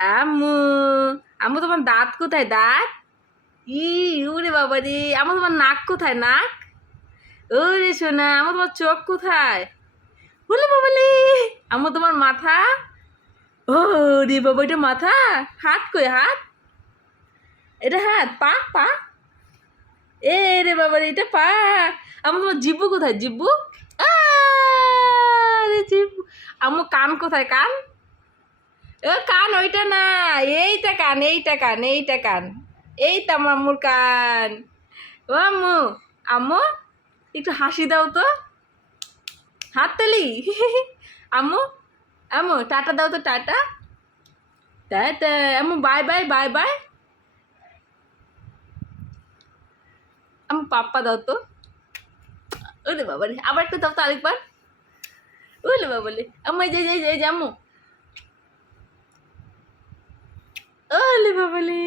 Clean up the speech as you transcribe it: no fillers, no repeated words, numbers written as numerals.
আম্মু, আম্মু তোমার দাঁত কোথায় দাঁত? ই ওরে বাবা রে, আমার তোমার নাক কোথায় নাক? ওরে সোনা, আমার তোমার চোখ কোথায়? বলে বাবালে, আমার তোমার মাথা? ও রে বাবা, এটা মাথা? হাত কই হাত? এটা হাত? পা পা? এ রে বাবা রে, এটা পা? আমার তোমার জিব্বু কোথায় জিব্বু? আরে জিব্বু। আমার কান কোথায় কান? ও কান ওইটা না, এইটা কান, এইটা কান, এইটা কান, এইটা মাম্মুর কান। ও আম্মু, আম্মু একটু হাসি দাও তো, হাততালি। আম্মু, আম্মু টাটা দাও তো, টাটা, টাটা। আম্মু বাই বাই, বাই বাই। আম্মু পাপ্পা দাও তো। ওলে বাবা রে, আবার একটু দাও তো, আরেকবার। ওলে বাবা রে, আম্মু এই যে এই যে আম্মু। ওলে বাবা রে।